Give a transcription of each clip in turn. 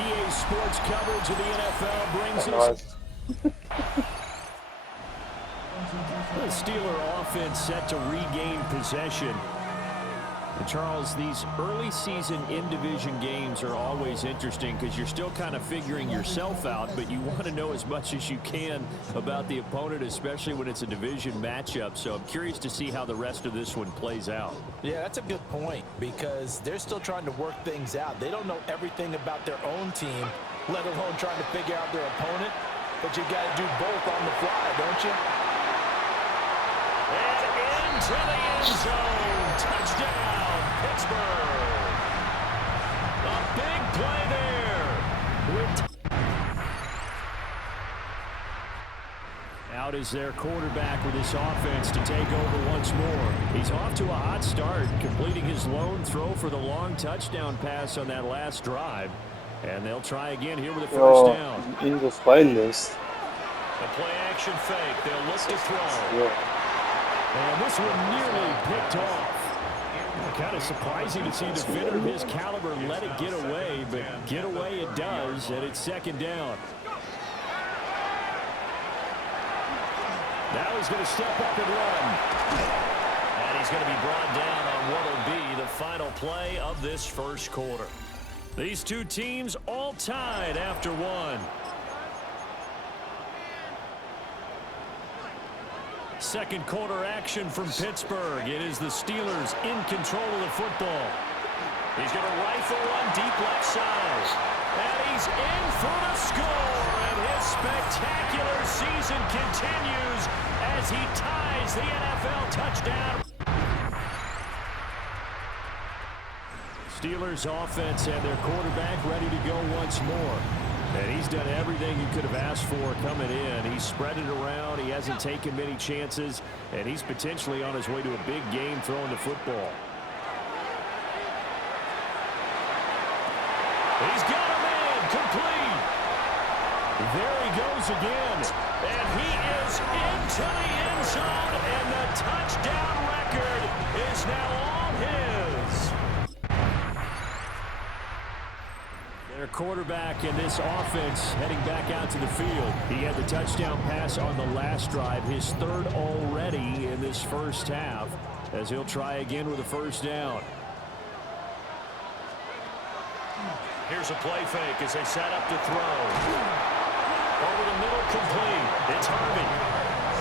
EA Sports coverage of the NFL brings us. The Steeler offense set to regain possession. And Charles, these early season in-division games are always interesting because you're still kind of figuring yourself out, but you want to know as much as you can about the opponent, especially when it's a division matchup. So I'm curious to see how the rest of this one plays out. Yeah, that's a good point because they're still trying to work things out. They don't know everything about their own team, let alone trying to figure out their opponent. But you got to do both on the fly, don't you? And into the end zone. Touchdown, Pittsburgh. A big play there. Out is their quarterback with this offense to take over once more. He's off to a hot start, completing his lone throw for the long touchdown pass on that last drive. And they'll try again here with a first down. A play action fake. They'll look to throw. And this one nearly picked off. Kind of surprising to see a defender of his caliber let it get away, but get away it does, and it's second down. Now he's going to step up and run. And he's going to be brought down on what will be the final play of this first quarter. These two teams all tied after one. Second quarter action from Pittsburgh. It is the Steelers in control of the football. He's going to rifle one deep left side. And he's in for the score. And his spectacular season continues as he ties the NFL touchdown. Steelers offense and their quarterback ready to go once more. And he's done everything you could have asked for coming in. He's spread it around. He hasn't taken many chances. And he's potentially on his way to a big game throwing the football. He's got a man complete. There he goes again. And he is into the end zone. And the touchdown record is now all his. Their quarterback in this offense heading back out to the field. He had the touchdown pass on the last drive, his third already in this first half, as he'll try again with a first down. Here's a play fake as they set up to throw. Over the middle, complete. It's Harvey.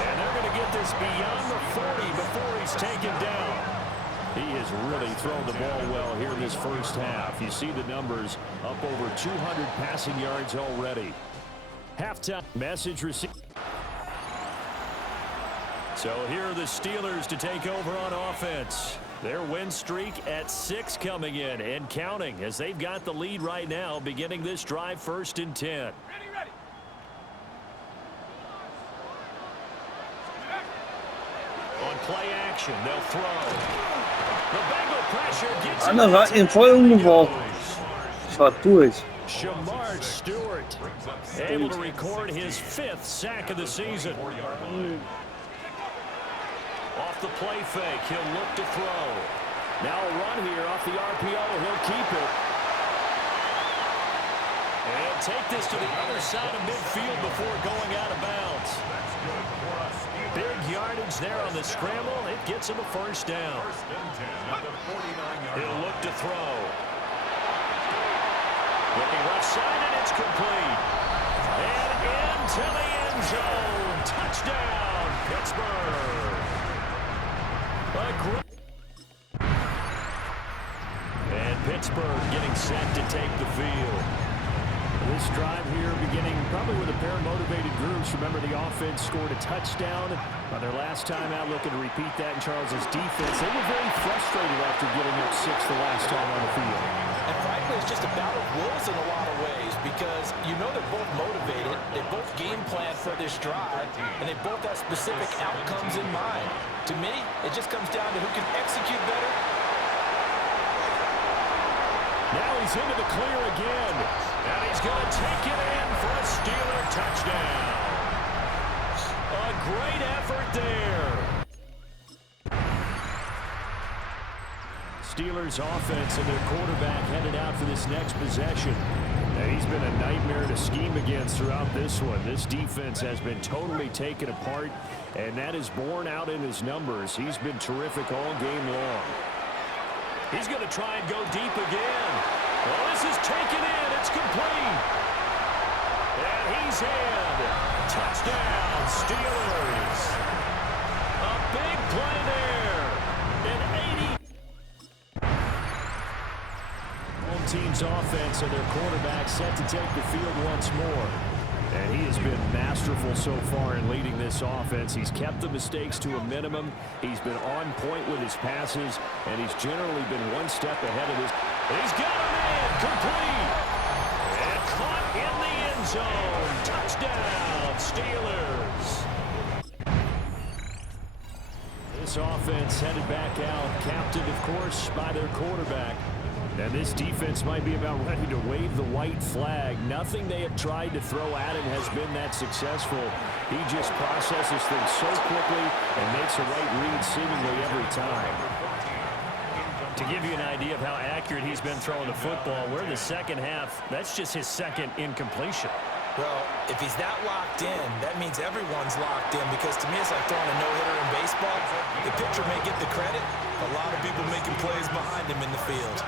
And they're going to get this beyond the 40 before he's taken down. He has really thrown the ball well here in this first half. You see the numbers, up over 200 passing yards already. Halftime message received. So here are the Steelers to take over on offense. Their win streak at 6 coming in and counting as they've got the lead right now, beginning this drive 1st and 10. Ready. On play action, they'll throw. The Bengal pressure gets voll umgeworfen. Ich war durch. Shamar Stewart able to record his 5th sack of the season. Off the play fake, he'll look to throw. Now a run here off the RPO, he'll keep it. And take this to the other side of midfield before going out of bounds. Big yardage there on the scramble. It gets him a first down. He'll look to throw. Looking left side, and it's complete. And into the end zone. Touchdown, Pittsburgh. And Pittsburgh getting set to take the field. This drive here beginning probably with a pair of motivated groups. Remember, the offense scored a touchdown on their last time out, looking to repeat that in Charles's defense. They were very frustrated after getting up 6 the last time on the field. And frankly, it's just a battle of wills in a lot of ways because you know they're both motivated. They both game plan for this drive, and they both have specific outcomes in mind. To me, it just comes down to who can execute better. Now he's into the clear again. And he's going to take it in for a Steeler touchdown. A great effort there. Steelers offense and their quarterback headed out for this next possession. And He's been a nightmare to scheme against throughout this one. This defense has been totally taken apart, and that is borne out in his numbers. He's been terrific all game long. He's going to try and go deep again. Well, this is taken in. It's complete. And he's in. Touchdown, Steelers. A big play there. An 80. Home team's offense and their quarterback set to take the field once more. And he has been masterful so far in leading this offense. He's kept the mistakes to a minimum. He's been on point with his passes, and he's generally been one step ahead of his. He's got him in, complete, and caught in the end zone. Touchdown, Steelers. This offense headed back out, captained, of course, by their quarterback. And this defense might be about ready to wave the white flag. Nothing they have tried to throw at him has been that successful. He just processes things so quickly and makes a right read seemingly every time. To give you an idea of how accurate he's been throwing the football, we're in the second half. That's just his second incompletion. Well, if he's that locked in, that means everyone's locked in, because to me it's like throwing a no-hitter in baseball. The pitcher may get the credit, a lot of people making plays behind him in the field.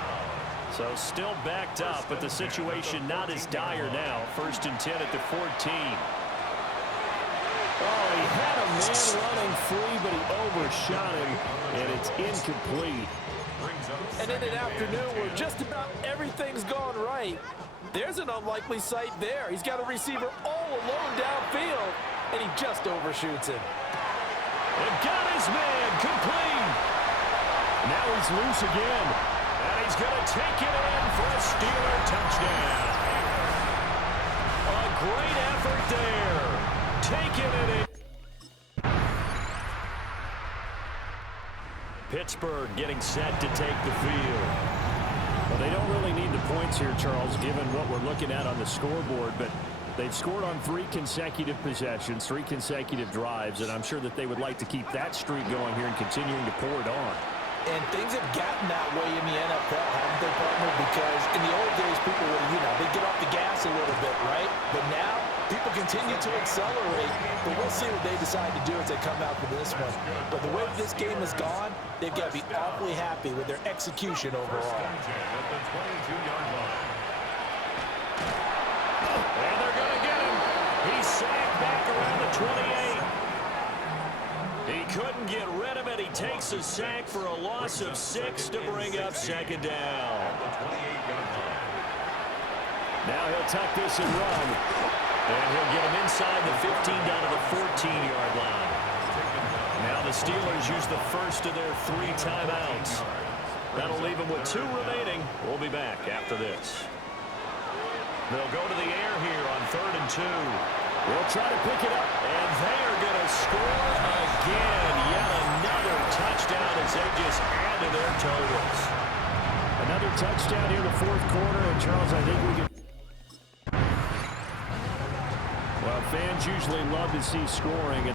So still backed up, but the situation not as dire now. 1st and 10 at the 14. Oh, he had a man running free, but he overshot him, and it's incomplete. And in an afternoon where just about everything's gone right, there's an unlikely sight there. He's got a receiver all alone downfield, and he just overshoots him. And got his man complete. Now he's loose again. And he's going to take it in for a Steeler touchdown. A great effort there. Taking it in. Pittsburgh getting set to take the field. Well, they don't really need the points here, Charles, given what we're looking at on the scoreboard, but they've scored on 3 consecutive possessions, 3 consecutive drives, and I'm sure that they would like to keep that streak going here and continuing to pour it on. And things have gotten that way in the NFL, haven't they, partner? Because in the old days, people would, they'd get off the gas a little bit, right? But now, people continue to accelerate. But we'll see what they decide to do as they come out for this one. But the way this game has gone, they've got to be awfully happy with their execution overall. And they're going to get him. He's sacked back around the 28. He couldn't get rid of it. He takes a sack for a loss of 6 to bring up 2nd down. Now he'll tuck this and run. And he'll get him inside the 15 down to the 14-yard line. Now the Steelers use the first of their 3 timeouts. That'll leave them with 2 remaining. We'll be back after this. They'll go to the air here on 3rd and 2. They'll try to pick it up, and they are going to score again. Yet another touchdown as they just add to their totals. Another touchdown here in the 4th quarter, and Charles, I think we can. Well, fans usually love to see scoring.